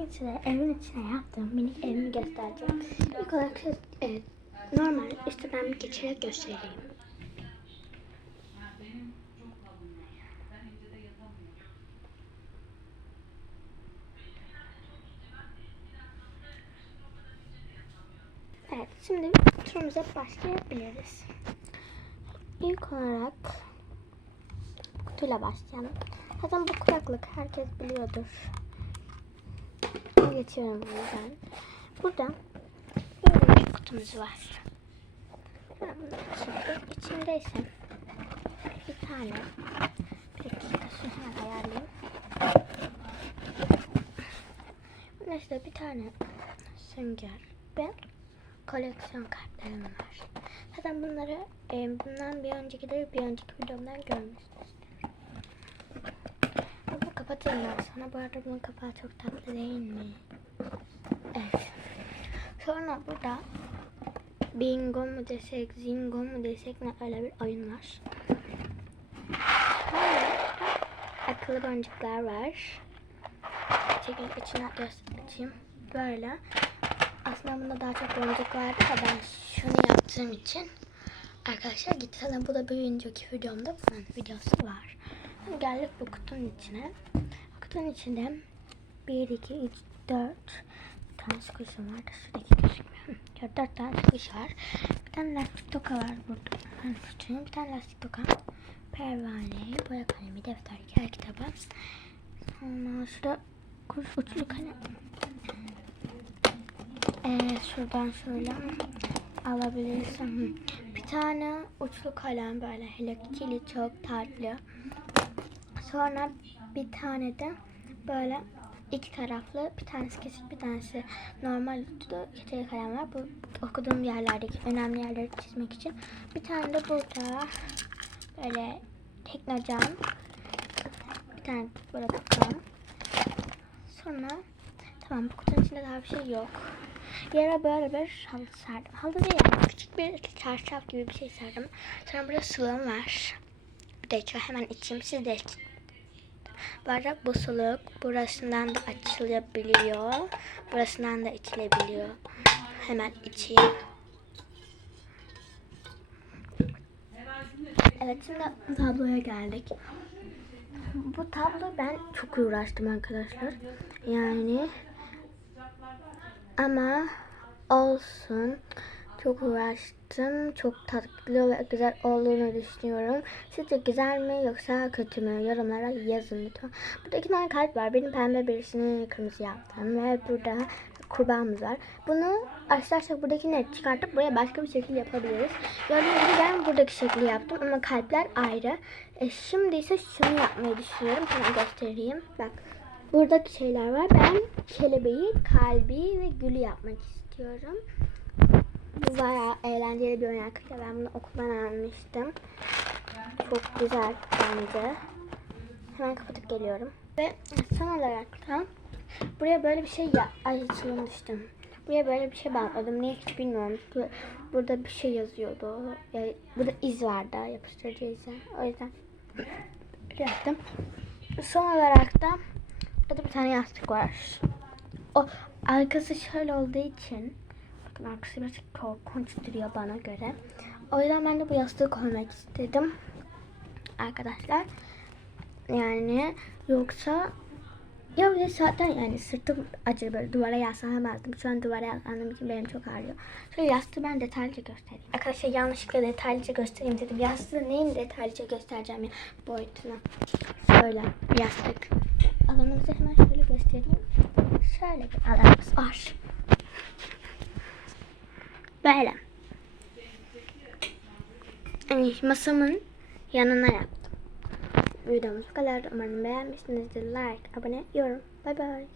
Bugün size evin içine yaptığım minik evimi göstereceğim. İlk olarak e, normal üstünden geçerek göstereyim. Evet, şimdi turumuza başlayabiliriz. İlk olarak kutuyla başlayalım. Zaten bu kulaklık herkes biliyordur. Geçiyorum o yüzden. Burada böyle bir kutumuz var. Ben. İçinde ise bir tane bir dakika şunu ayarlayayım. Bunda işte bir tane sünger ve koleksiyon kartlarım var. Zaten bunları e, bundan bir önceki de bir önceki videomdan görmüşsünüz. Kapatayım ben. Bu arada bunun kapağı çok tatlı değil mi? Evet. Sonra burada bingo mu desek, zingo mu desek ne öyle bir oyun var. Sonra akıllı boncuklar var. Çekil içine göstereyim. Böyle. Aslında bunda daha çok boncuk vardı da ben şunu yaptığım için arkadaşlar gitti. Zaten bu da bir önceki videomda bunun videosu var. Geldik bu kutunun içine. Kutunun içinde 1, 2, 3, 4 tane squish'im var. Şuradaki gözükmüyor. Ya 4 tane squish var. Bir tane lastik toka var burada. Ben küçüğüm. Bir tane lastik toka. Pervane, boya kalemi, defter, kağıt kitabı. Sonra şurada kuş uçlu kalem. Ee, şuradan şöyle alabilirsem. Hı. Bir tane uçlu kalem böyle Hello Kitty'li çok tatlı. Sonra bir tane de böyle iki taraflı bir tanesi kesik bir tanesi normal keçeli kalem var. Bu okuduğum yerlerdeki önemli yerleri çizmek için. Bir tane de burada böyle teknocan bir tane böyle bakalım. Sonra tamam bu kutunun içinde daha bir şey yok. Yere böyle bir halı serdim. Halı değil yani küçük bir çarşaf gibi bir şey serdim. Sonra burada sılığım var. Bir de. Hemen içeyim. Siz de için. Bu arada bu burasından da açılabiliyor. Burasından da içilebiliyor. Hemen içeyim. Evet şimdi tabloya geldik. Bu tablo ben çok uğraştım arkadaşlar. Yani ama olsun. Çok uğraştım. Çok tatlı ve güzel olduğunu düşünüyorum. Sizce güzel mi yoksa kötü mü? Yorumlara yazın lütfen. Burada iki tane kalp var. Benim pembe birisini kırmızı yaptım. Ve burada kurbağamız var. Bunu arkadaşlar buradakileri çıkartıp buraya başka bir şekil yapabiliriz. Gördüğünüz gibi ben buradaki şekli yaptım ama kalpler ayrı. E, şimdi ise şunu yapmayı düşünüyorum. Sana göstereyim. Bak. Buradaki şeyler var. Ben kelebeği, kalbi ve gülü yapmak istiyorum. Bu bayağı eğlenceli bir oyun arkadaşlar. Ben bunu okuldan almıştım. Çok güzel bence. Hemen kapatıp geliyorum. Ve son olarak da buraya böyle bir şey ya açılmıştım. Buraya böyle bir şey bağladım. Niye hiç bilmiyorum. Bu- Burada bir şey yazıyordu. Ya, burada iz vardı. Yapıştırıcı izi. O yüzden yaptım. Son olarak da burada bir tane yastık var. O arkası şöyle olduğu için bakın arkası birazcık korkunç duruyor bana göre. O yüzden ben de bu yastığı koymak istedim. Arkadaşlar. Yani yoksa ya bir zaten yani sırtım acır böyle duvara yaslanamazdım. Şu an duvara yaslandığım için benim çok ağrıyor. Şöyle yastığı ben detaylıca göstereyim. Arkadaşlar yanlışlıkla detaylıca göstereyim dedim. Yastığı neyin detaylıca göstereceğim ya boyutunu. Şöyle yastık. Alanımızı hemen şöyle göstereyim. Şöyle bir alanımız var. Böyle. Yani masamın yanına yaptım. Videomuz bu kadar. Umarım beğenmişsinizdir. Like, abone, yorum. Bay bay.